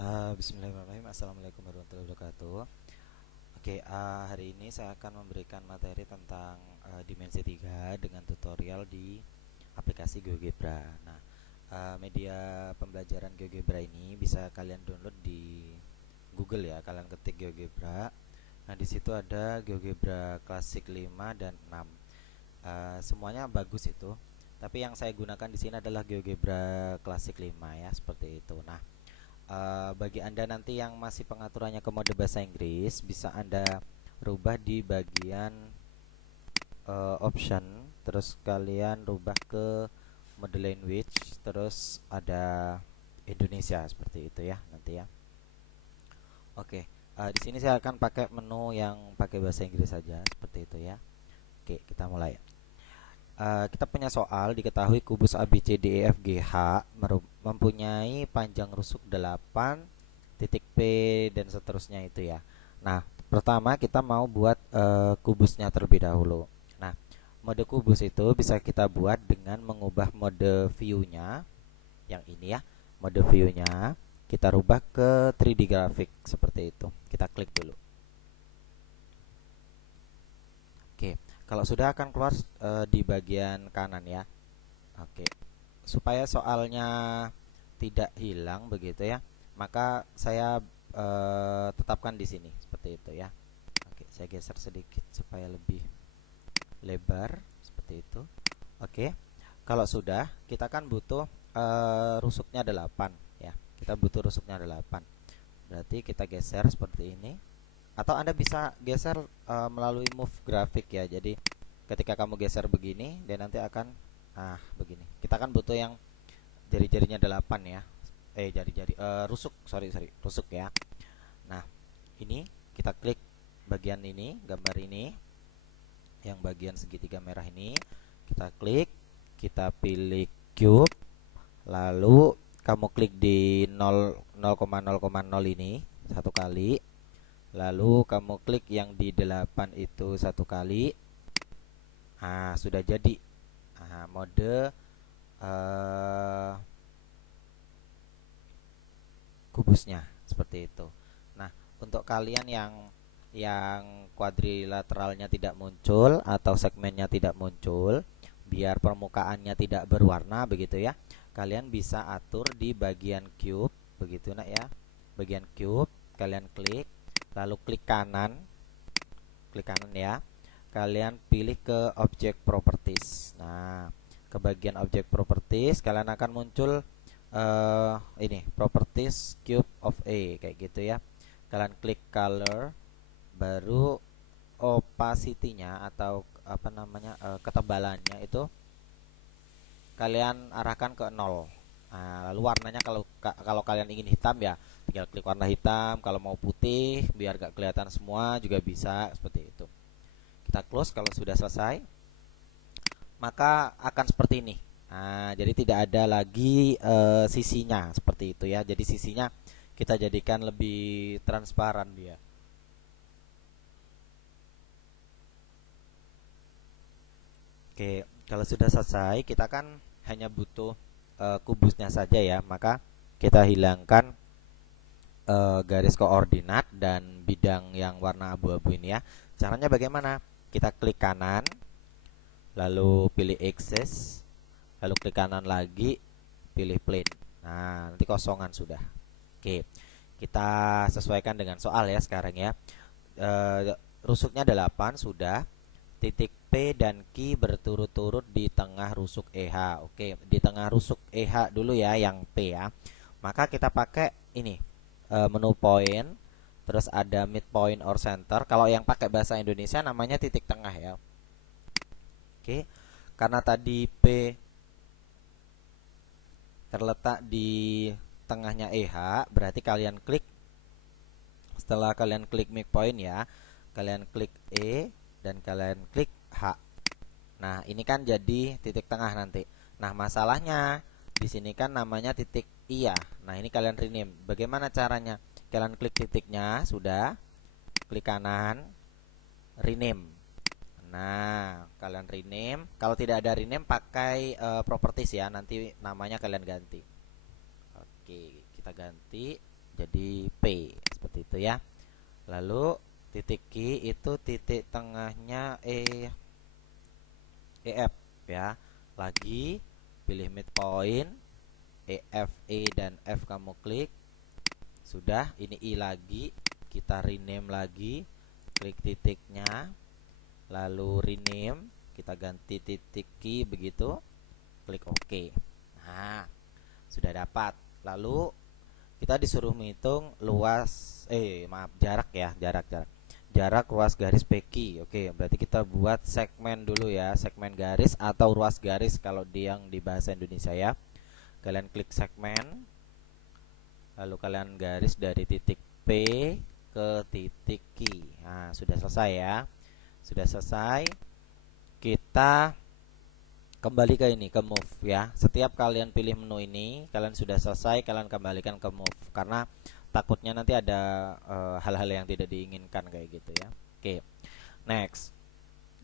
Bismillahirrahmanirrahim. Assalamualaikum warahmatullahi wabarakatuh. Oke, hari ini saya akan memberikan materi tentang dimensi 3 dengan tutorial di aplikasi GeoGebra. Nah, media pembelajaran GeoGebra ini bisa kalian download di Google ya. Kalian ketik GeoGebra. Nah, di situ ada GeoGebra Classic 5 dan 6. Semuanya bagus itu. Tapi yang saya gunakan di sini adalah GeoGebra Classic 5 ya, seperti itu. Nah, bagi Anda nanti yang masih pengaturannya ke mode bahasa Inggris, bisa Anda rubah di bagian option, terus kalian rubah ke mode language, terus ada Indonesia seperti itu ya nanti ya. Oke, di sini saya akan pakai menu yang pakai bahasa Inggris saja seperti itu ya. Oke, kita mulai. Kita punya soal, diketahui kubus ABCDEFGH mempunyai panjang rusuk 8, titik P dan seterusnya itu ya. Nah, pertama kita mau buat kubusnya terlebih dahulu. Nah, mode kubus itu bisa kita buat dengan mengubah mode view-nya yang ini ya. Mode view-nya kita rubah ke 3D graphic seperti itu. Kita klik dulu. Oke. Kalau sudah akan keluar di bagian kanan ya. Oke. Supaya soalnya tidak hilang begitu ya, maka saya tetapkan di sini seperti itu ya. Oke, saya geser sedikit supaya lebih lebar seperti itu. Oke. Kalau sudah, kita kan butuh rusuknya 8 ya. Kita butuh rusuknya 8. Berarti kita geser seperti ini. Atau Anda bisa geser melalui move grafik ya. Jadi ketika kamu geser begini, dia nanti akan begini. Kita kan butuh yang jari-jarinya 8 ya. Jari-jari rusuk, sorry, rusuk ya. Nah, ini kita klik bagian ini, gambar ini, yang bagian segitiga merah ini. Kita klik, kita pilih cube, lalu kamu klik di 0,0,0 ini satu kali. Lalu kamu klik yang di 8 itu satu kali. Sudah jadi mode kubusnya seperti itu. Nah, untuk kalian yang kuadrilateralnya tidak muncul atau segmennya tidak muncul, biar permukaannya tidak berwarna begitu ya, kalian bisa atur di bagian cube begitu nak ya. Bagian cube kalian klik, lalu klik kanan ya, kalian pilih ke object properties. Nah, ke bagian object properties kalian akan muncul ini properties cube of A kayak gitu ya. Kalian klik color, baru opacity-nya atau apa namanya ketebalannya itu kalian arahkan ke 0. Lalu warnanya kalau kalian ingin hitam ya tinggal klik warna hitam. Kalau mau putih biar gak kelihatan semua juga bisa seperti itu. Kita close kalau sudah selesai. Maka akan seperti ini. Jadi tidak ada lagi sisinya seperti itu ya. Jadi sisinya kita jadikan lebih transparan dia. Oke, kalau sudah selesai kita kan hanya butuh kubusnya saja ya. Maka kita hilangkan garis koordinat dan bidang yang warna abu-abu ini ya. Caranya bagaimana? Kita klik kanan, lalu pilih axis, lalu klik kanan lagi, pilih plane. Nah, nanti kosongan sudah. Oke, kita sesuaikan dengan soal ya sekarang ya. Rusuknya 8 sudah. Titik P dan Q berturut-turut di tengah rusuk EH. Oke, di tengah rusuk EH dulu ya yang P ya. Maka kita pakai ini menu point, terus ada midpoint or center. Kalau yang pakai bahasa Indonesia namanya titik tengah ya. Oke, karena tadi P terletak di tengahnya EH, berarti kalian klik, setelah kalian klik midpoint ya, kalian klik E dan kalian klik H. Nah, ini kan jadi titik tengah nanti. Nah, masalahnya di sini kan namanya titik I ya. Nah, ini kalian rename. Bagaimana caranya? Kalian klik titiknya, sudah. Klik kanan, rename. Nah, kalian rename. Kalau tidak ada rename, pakai properties ya. Nanti namanya kalian ganti. Oke, kita ganti jadi P seperti itu ya. Lalu titik Q itu titik tengahnya EF ya. Lagi pilih midpoint EF, E dan F kamu klik. Sudah, ini I lagi, kita rename lagi, klik titiknya, lalu rename, kita ganti titik Q begitu, klik OK. Nah, sudah dapat. Lalu kita disuruh menghitung jarak ya, jarak ruas garis PQ. Oke, berarti kita buat segmen dulu ya, segmen garis atau ruas garis kalau yang di bahasa Indonesia ya. Kalian klik segmen, lalu kalian garis dari titik P ke titik Q. Nah, sudah selesai ya. Sudah selesai. Kita kembali ke ini, ke move ya. Setiap kalian pilih menu ini, kalian sudah selesai, kalian kembalikan ke move karena takutnya nanti ada hal-hal yang tidak diinginkan kayak gitu ya. Oke. Next.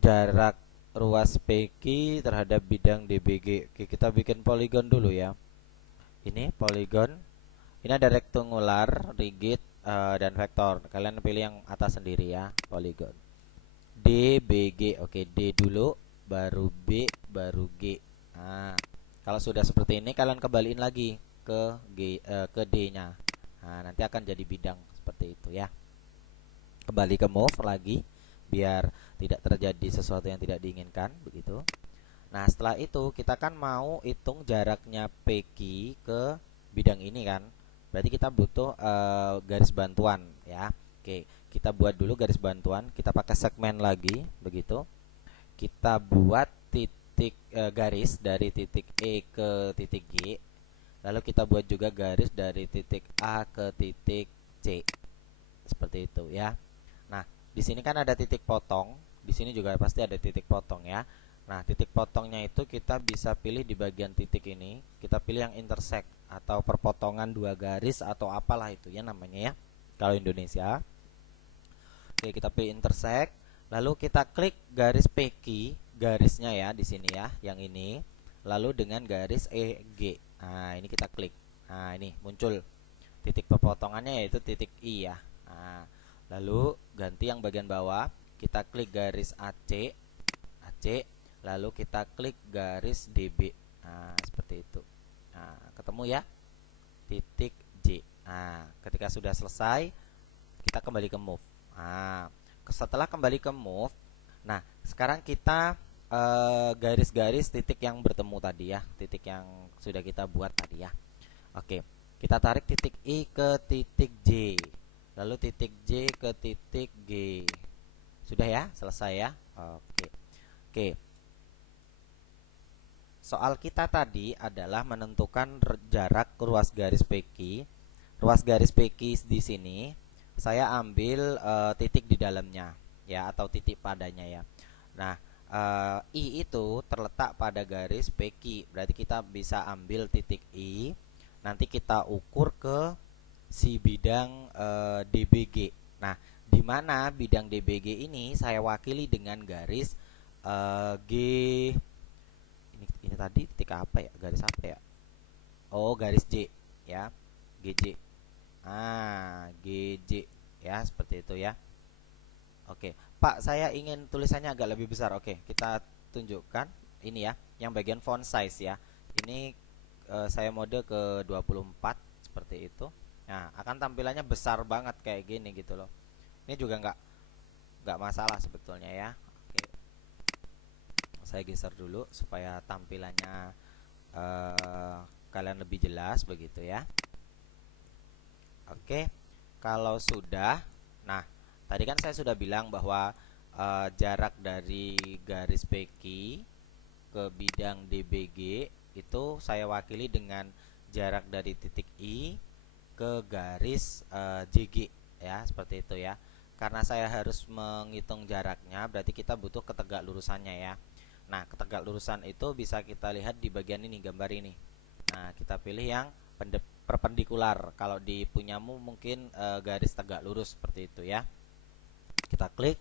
Jarak ruas PQ terhadap bidang DBG. Oke, kita bikin poligon dulu ya. Ini poligon. Ini ada rektangular, rigid, dan vektor. Kalian pilih yang atas sendiri ya, poligon. DBG. Oke, D dulu, baru B, baru G. Nah, kalau sudah seperti ini kalian kembaliin lagi ke ke D-nya. Nah, nanti akan jadi bidang seperti itu ya. Kembali ke move lagi biar tidak terjadi sesuatu yang tidak diinginkan begitu. Nah, setelah itu kita kan mau hitung jaraknya PQ ke bidang ini kan. Berarti kita butuh garis bantuan ya. Oke, kita buat dulu garis bantuan. Kita pakai segmen lagi begitu. Kita buat titik garis dari titik E ke titik G. Lalu kita buat juga garis dari titik A ke titik C. Seperti itu ya. Nah, di sini kan ada titik potong. Di sini juga pasti ada titik potong ya. Nah, titik potongnya itu kita bisa pilih di bagian titik ini. Kita pilih yang intersect atau perpotongan dua garis atau apalah itu ya namanya ya. Kalau Indonesia. Oke, kita pilih intersect. Lalu kita klik garis PQ, garisnya ya di sini ya, yang ini. Lalu dengan garis EG. Nah, ini kita klik. Nah, ini muncul titik perpotongannya yaitu titik I ya. Nah, lalu ganti yang bagian bawah. Kita klik garis AC. Lalu kita klik garis DB. Nah, seperti itu. Nah, ketemu ya titik J. Nah, ketika sudah selesai kita kembali ke move. Nah, setelah kembali ke move, nah sekarang kita garis-garis titik yang bertemu tadi ya, titik yang sudah kita buat tadi ya. Oke, kita tarik titik I ke titik J, lalu titik J ke titik G. Sudah ya, selesai ya. Oke. Soal kita tadi adalah menentukan jarak ruas garis PQ. Ruas garis PQ di sini saya ambil titik di dalamnya ya, atau titik padanya ya. Nah, I itu terletak pada garis PQ. Berarti kita bisa ambil titik I, nanti kita ukur ke si bidang DBG. Nah, di mana bidang DBG ini saya wakili dengan garis G. Ini tadi titik apa ya? Garis apa ya? Oh, garis J ya. GJ. GJ ya, seperti itu ya. Oke, Pak, saya ingin tulisannya agak lebih besar. Oke, kita tunjukkan ini ya, yang bagian font size ya. Ini saya mode ke 24 seperti itu. Nah, akan tampilannya besar banget kayak gini gitu loh. Ini juga nggak masalah sebetulnya ya. Oke, saya geser dulu supaya tampilannya kalian lebih jelas begitu ya. Oke, kalau sudah, nah tadi kan saya sudah bilang bahwa jarak dari garis PQ ke bidang DBG itu saya wakili dengan jarak dari titik I ke garis JG ya, seperti itu ya. Karena saya harus menghitung jaraknya, berarti kita butuh ketegak lurusannya ya. Nah, ketegak lurusan itu bisa kita lihat di bagian ini, gambar ini. Nah, kita pilih yang perpendikular. Kalau di punyamu mungkin garis tegak lurus seperti itu ya. Kita klik,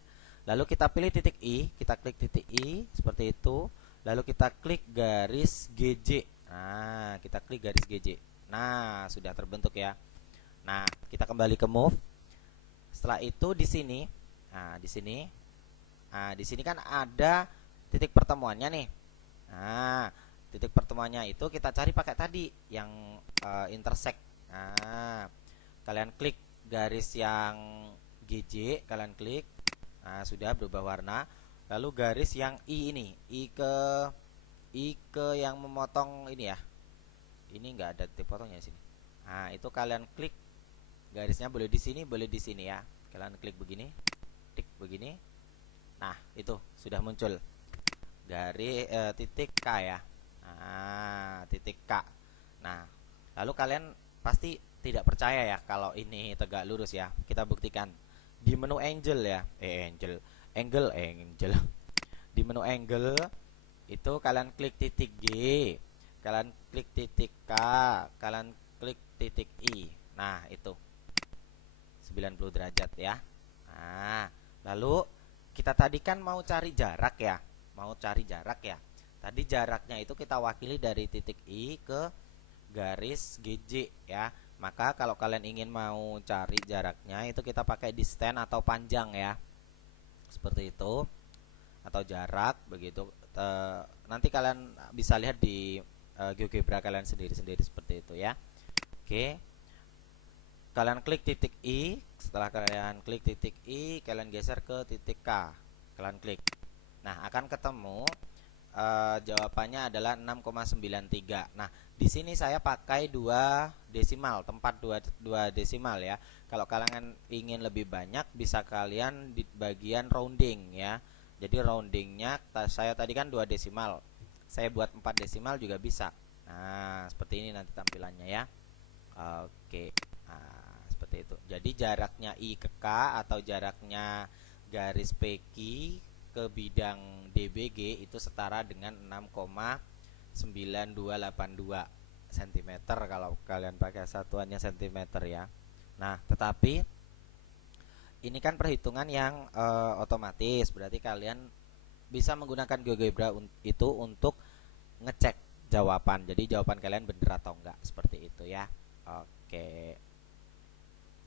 lalu kita pilih titik I, kita klik titik I seperti itu. Lalu kita klik garis GJ. Nah, kita klik garis GJ. Nah, sudah terbentuk ya. Nah, kita kembali ke move. Setelah itu di sini, nah di sini kan ada titik pertemuannya nih. Nah, titik pertemuannya itu kita cari pakai tadi yang intersect. Nah, kalian klik garis yang GJ, kalian klik. Nah, sudah berubah warna. Lalu garis yang I ini, I ke yang memotong ini ya. Ini enggak ada titik potongnya di sini. Nah, itu kalian klik garisnya, boleh di sini, boleh di sini ya. Kalian klik begini, klik begini. Nah, itu sudah muncul garis titik K ya. Nah, titik K. Nah, lalu kalian pasti tidak percaya ya kalau ini tegak lurus ya. Kita buktikan di menu angle ya. Angle. Di menu angle itu kalian klik titik G, kalian klik titik K, kalian klik titik I. Nah, itu 90 derajat ya. Nah, lalu kita tadi kan mau cari jarak ya. Tadi jaraknya itu kita wakili dari titik I ke garis GJ ya. Maka kalau kalian ingin mau cari jaraknya itu kita pakai distance atau panjang ya. Seperti itu. Atau jarak begitu. Nanti kalian bisa lihat di GeoGebra kalian sendiri-sendiri seperti itu ya. Oke. Kalian klik titik I, setelah kalian klik titik I, kalian geser ke titik K, kalian klik. Nah, akan ketemu jawabannya adalah 6,93. Nah, di sini saya pakai 2 desimal, tempat 2 desimal ya. Kalau kalian ingin lebih banyak, bisa kalian di bagian rounding ya. Jadi roundingnya saya tadi kan 2 desimal, saya buat 4 desimal juga bisa. Nah, seperti ini nanti tampilannya ya. Oke. Nah, seperti itu. Jadi jaraknya I ke K atau jaraknya garis PQ ke bidang DBG itu setara dengan 6,9282 cm kalau kalian pakai satuannya cm ya. Nah, tetapi ini kan perhitungan yang otomatis, berarti kalian bisa menggunakan GeoGebra itu untuk ngecek jawaban. Jadi jawaban kalian benar atau enggak, seperti itu ya. Oke.